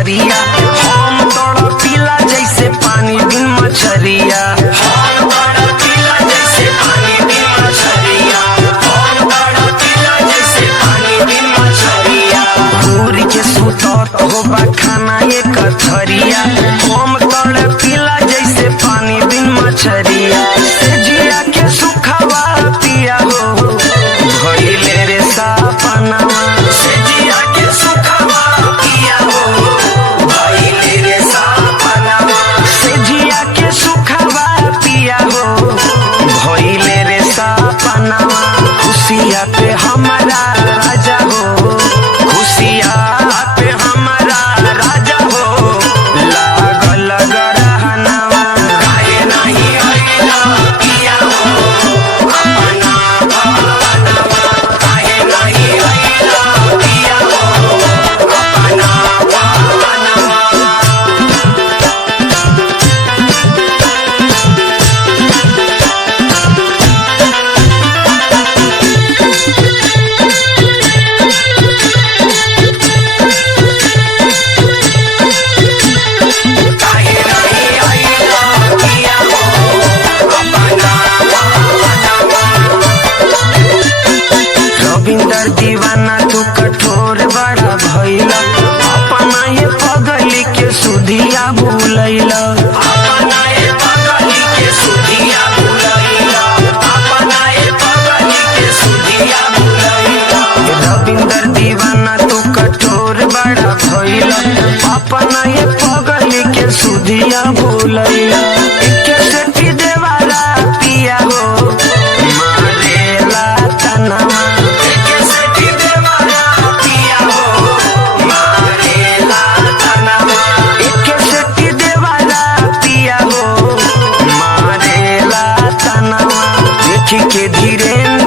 कथरिया हम तड़पिला जैसे पानी बिन मछरिया हम तड़पिला जैसे पानी बिन मछरिया हम तड़पिला जैसे पानी बिन मछरिया पूरी के सुतत होबा खाना ये कथरिया हम तड़पिला जैसे पानी बिन मछरिया जिया के सुखवा पिया हो भइले रे सपनावा से जिया के सुखवा पिया हो भइले रे सपनावा से जिया के सुखवा पिया हो भइले रे सपनावा खुशिया पे हमारा राजा हो खुशिया पे हमारा राजा हो लागल गरहनावा काहे नहीं आइला पिया हो अपना भवनवा काहे नहीं आइला पिया हो अपना भवनवा। काहे नहीं आइला पिया हो अपना भवनवा। रविंदर दीवाना तू कठोर बड़ा भइला अपना ये पगली के सुधिया भूलैला अपना ये पगली के सुधिया भूलैला अपना ये पगली के सुधिया भूलैला। रविंदर दीवाना तू कठोर बड़ा भइला अपना ये पगली के सुधिया भूलैला एके सेठी देवारा पिया हो मारेला तनवा एके सेठी देवारा पिया हो मारेला तनवा एके सेठी देवारा पिया हो मारेला तनवा देखी के धीरेन्द्र